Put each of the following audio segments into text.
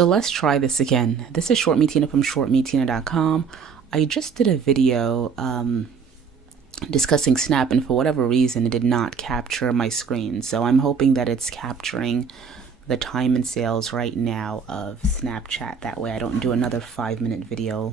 So let's try this again. This is Short Me Tina from shortmetina.com. I just did a video discussing Snap, and for whatever reason it did not capture my screen. So I'm hoping that it's capturing the time and sales right now of Snapchat. That way I don't do another 5-minute video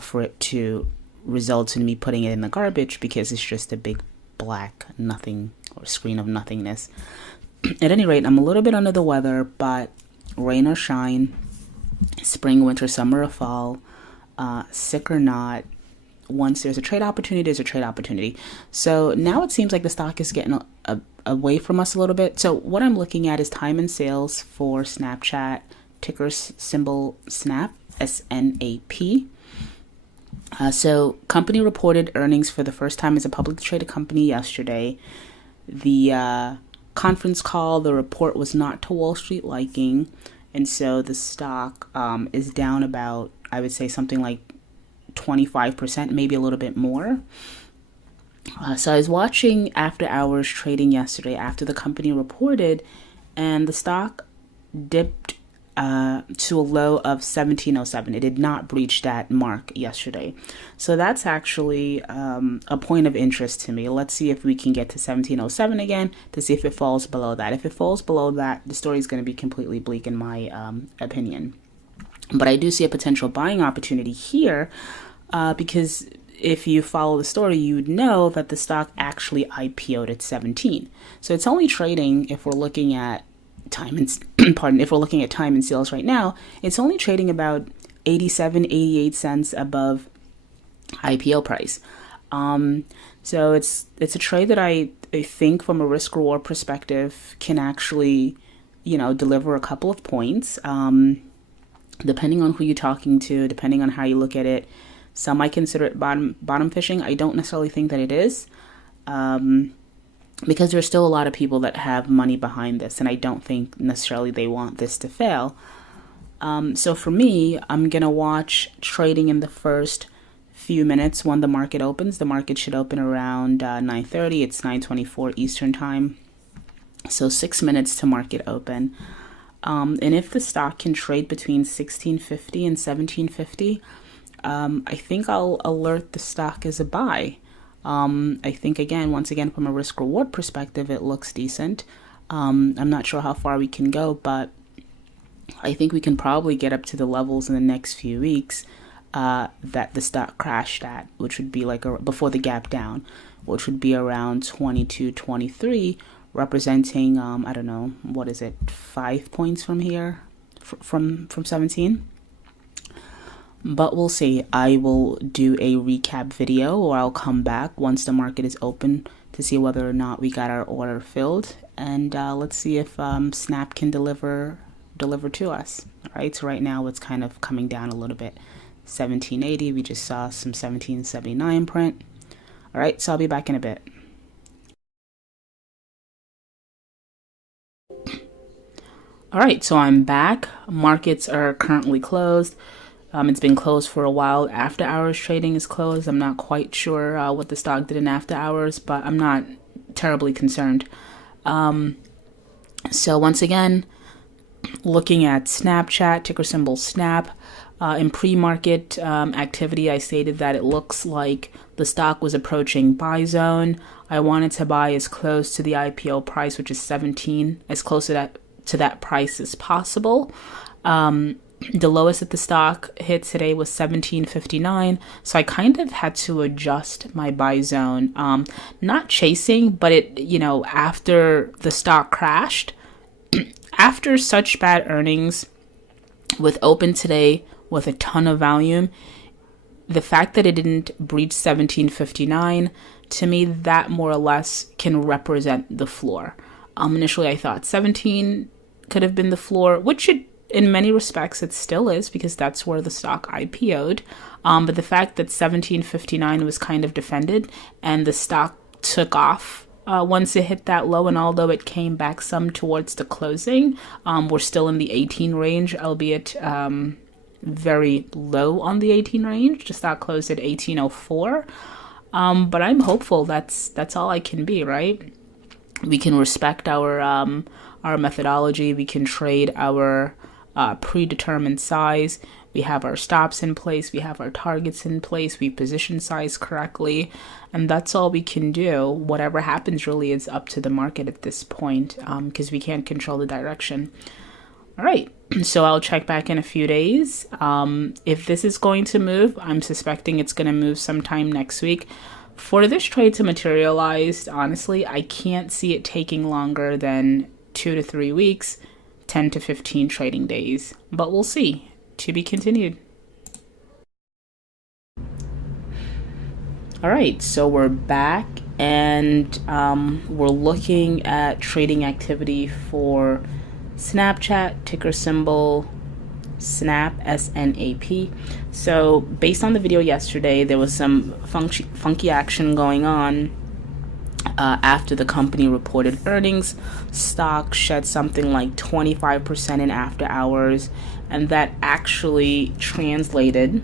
for it to result in me putting it in the garbage, because it's just a big black nothing or screen of nothingness. At any rate, I'm a little bit under the weather, but rain or shine, spring, winter, summer or fall, sick or not, once there's a trade opportunity, there's a trade opportunity. So now it seems like the stock is getting away from us a little bit. So what I'm looking at is time and sales for Snapchat, ticker symbol SNAP, S-N-A-P. So company reported earnings for the first time as a publicly traded company yesterday. The conference call, the report was not to Wall Street liking, and so the stock is down about, I would say, something like 25%, maybe a little bit more. So I was watching after hours trading yesterday after the company reported, and the stock dipped to a low of 1707. It did not breach that mark yesterday. So that's actually a point of interest to me. Let's see if we can get to 1707 again to see if it falls below that. If it falls below that, the story is going to be completely bleak in my opinion. But I do see a potential buying opportunity here because if you follow the story, you'd know that the stock actually IPO'd at 17. So it's only trading, if we're looking at time and if we're looking at time and sales right now, it's only trading about 87-88 cents above IPO price. So it's a trade that I think from a risk reward perspective can actually, deliver a couple of points. Depending on who you're talking to, depending on how you look at it. Some might consider it bottom fishing. I don't necessarily think that it is. Because there's still a lot of people that have money behind this, and I don't think necessarily they want this to fail. So for me, I'm going to watch trading in the first few minutes when the market opens. The market should open around 9:30. It's 9:24 Eastern time. So 6 minutes to market open. And if the stock can trade between 1650 and 1750, I think I'll alert the stock as a buy. I think, once again, from a risk reward perspective, it looks decent. I'm not sure how far we can go, but I think we can probably get up to the levels in the next few weeks that the stock crashed at, which would be before the gap down, which would be around 22-23, representing, 5 points from here, from 17. But we'll see. I will do a recap video, or I'll come back once the market is open to see whether or not we got our order filled. And let's see if Snap can deliver to us. All right, so right now it's kind of coming down a little bit. 1780, we just saw some 1779 print. All right, so I'll be back in a bit. All right, so I'm back. Markets are currently closed. It's been closed for a while. After hours trading is closed. I'm not quite sure what the stock did in after hours, but I'm not terribly concerned. So once again, looking at Snapchat, ticker symbol SNAP, in pre-market activity, I stated that it looks like the stock was approaching buy zone. I wanted to buy as close to the IPO price, which is 17, as close to that price as possible. The lowest that the stock hit today was 1759, so I kind of had to adjust my buy zone. Not chasing, but after the stock crashed, after such bad earnings, with open today with a ton of volume, the fact that it didn't breach 1759, to me, that more or less can represent the floor. Initially, I thought 17 could have been the floor, which in many respects it still is, because that's where the stock IPO'd. But the fact that 1759 was kind of defended and the stock took off once it hit that low, and although it came back some towards the closing, we're still in the 18 range, albeit very low on the 18 range. The stock closed at 1804. But I'm hopeful. That's all I can be, right? We can respect our methodology. We can trade our predetermined size. We have our stops in place. We have our targets in place. We position size correctly. And that's all we can do. Whatever happens really is up to the market at this point, because we can't control the direction. All right, so I'll check back in a few days. If this is going to move, I'm suspecting it's going to move sometime next week. For this trade to materialize, honestly, I can't see it taking longer than 2 to 3 weeks, 10 to 15 trading days. But we'll see. To be continued. All right, so we're back, and we're looking at trading activity for Snapchat, ticker symbol SNAP, SNAP. So based on the video yesterday, there was some funky action going on after the company reported earnings. Stock shed something like 25% in after hours, and that actually translated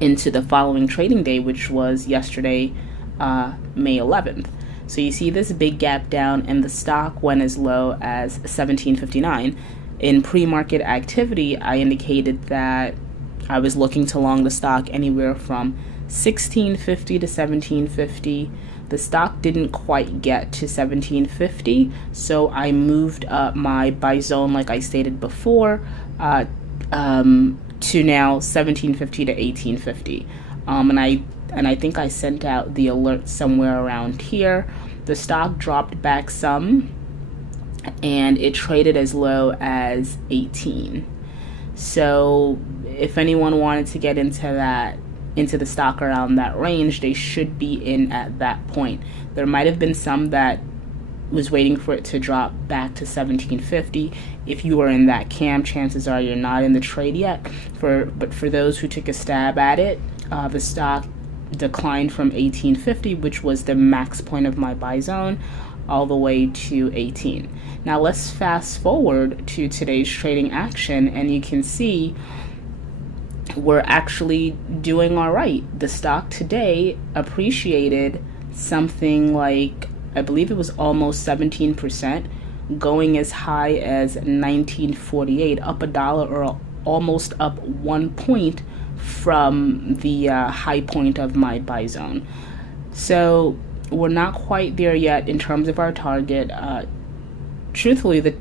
into the following trading day, which was yesterday, May 11th. So you see this big gap down, and the stock went as low as $17.59. In pre-market activity, I indicated that I was looking to long the stock anywhere from $16.50 to $17.50. The stock didn't quite get to $17.50, so I moved up my buy zone, like I stated before, to now $17.50 to $18.50. And I think I sent out the alert somewhere around here. The stock dropped back some, and it traded as low as 18. So if anyone wanted to get into the stock around that range, they should be in at that point. There might have been some that was waiting for it to drop back to $17.50. If you are in that camp, chances are you're not in the trade yet. But for those who took a stab at it, the stock declined from $18.50, which was the max point of my buy zone, all the way to 18. Now let's fast forward to today's trading action, and you can see we're actually doing all right. The stock today appreciated something like, I believe it was almost 17%, going as high as 1948, up $1 or almost up 1 point from the high point of my buy zone. So we're not quite there yet in terms of our target. Truthfully, the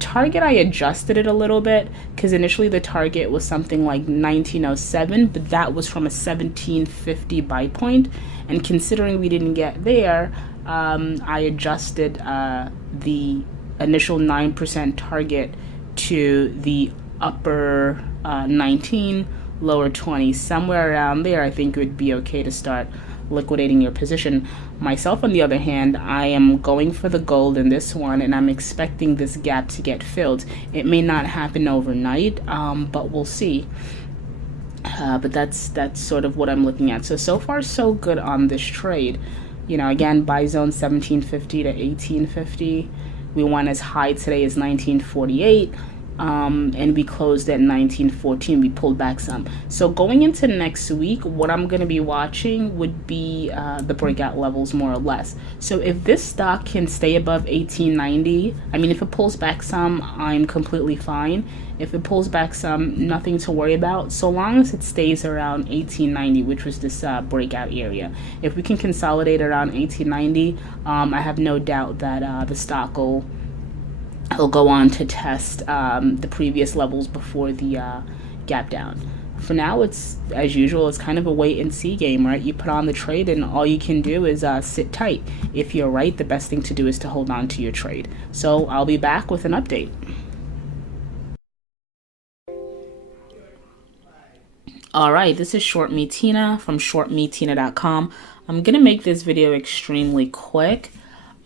target, I adjusted it a little bit, because initially the target was something like 1907, but that was from a 1750 buy point, and considering we didn't get there, I adjusted the initial 9% target to the upper 19, lower 20, somewhere around there. I think it would be okay to start liquidating your position. Myself, on the other hand, I am going for the gold in this one, and I'm expecting this gap to get filled. It may not happen overnight, but we'll see. But that's sort of what I'm looking at. So far so good on this trade. You know, again, buy zone 1750 to 1850. We went as high today as 1948. And we closed at 1914. We pulled back some. So going into next week, what I'm going to be watching would be the breakout levels, more or less. So if this stock can stay above 1890, I mean, if it pulls back some, I'm completely fine. If it pulls back some, nothing to worry about, so long as it stays around 1890, which was this breakout area. If we can consolidate around 1890, I have no doubt that the stock will go on to test the previous levels before the gap down. For now, it's, as usual, it's kind of a wait and see game, right? You put on the trade, and all you can do is sit tight. If you're right, the best thing to do is to hold on to your trade. So I'll be back with an update. All right, this is Short Me Tina from shortmetina.com. I'm going to make this video extremely quick.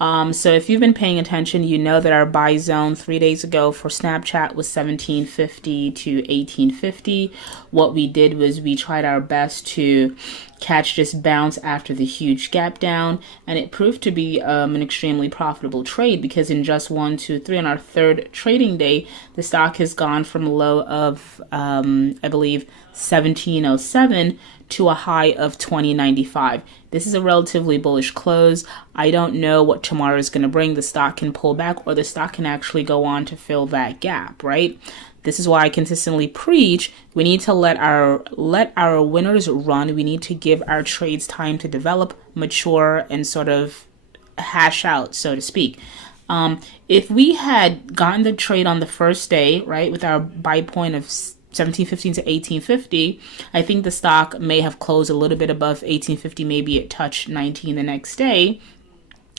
So if you've been paying attention, you know that our buy zone 3 days ago for Snapchat was 1750 to 1850. What we did was we tried our best to catch this bounce after the huge gap down, and it proved to be an extremely profitable trade, because in just 1, 2, 3 on our third trading day, the stock has gone from a low of I believe 1707 to a high of 2095. This is a relatively bullish close. I don't know what tomorrow is going to bring. The stock can pull back, or the stock can actually go on to fill that gap, right? This is why I consistently preach we need to let our winners run. We need to give our trades time to develop, mature, and sort of hash out, so to speak. If we had gotten the trade on the first day, right, with our buy point of 1715 to 1850, I think the stock may have closed a little bit above 1850, maybe it touched 19 the next day.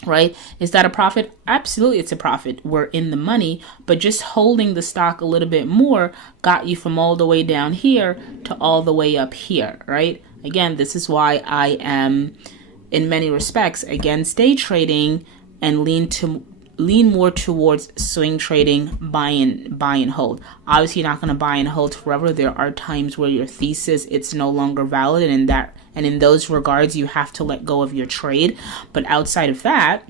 Right? Is that a profit? Absolutely, it's a profit. We're in the money, but just holding the stock a little bit more got you from all the way down here to all the way up here, right? Again, this is why I am, in many respects, against day trading and lean more towards swing trading, buy and hold. Obviously, you're not going to buy and hold forever. There are times where your thesis it's no longer valid, and in those regards, you have to let go of your trade. But outside of that,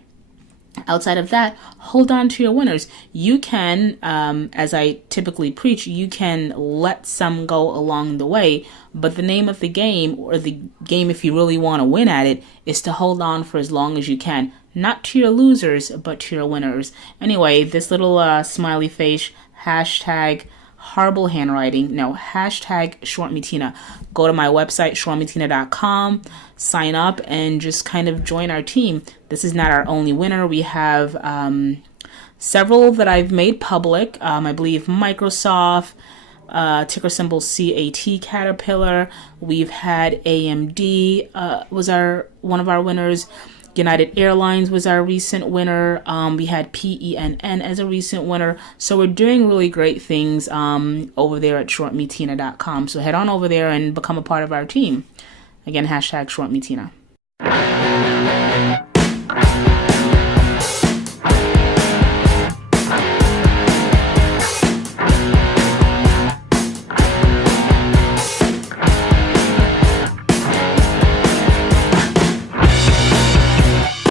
hold on to your winners. You can, as I typically preach, you can let some go along the way, but the name of the game, or the game if you really want to win at it, is to hold on for as long as you can. Not to your losers, but to your winners. Anyway, this little smiley face, hashtag horrible handwriting, no, hashtag ShortMeTina. Go to my website, shortmetina.com, sign up, and just kind of join our team. This is not our only winner. We have several that I've made public. I believe Microsoft, ticker symbol CAT, Caterpillar. We've had AMD was one of our winners. United Airlines was our recent winner. We had PENN as a recent winner. So we're doing really great things over there at shortmetina.com. So head on over there and become a part of our team. Again, hashtag ShortMeTina.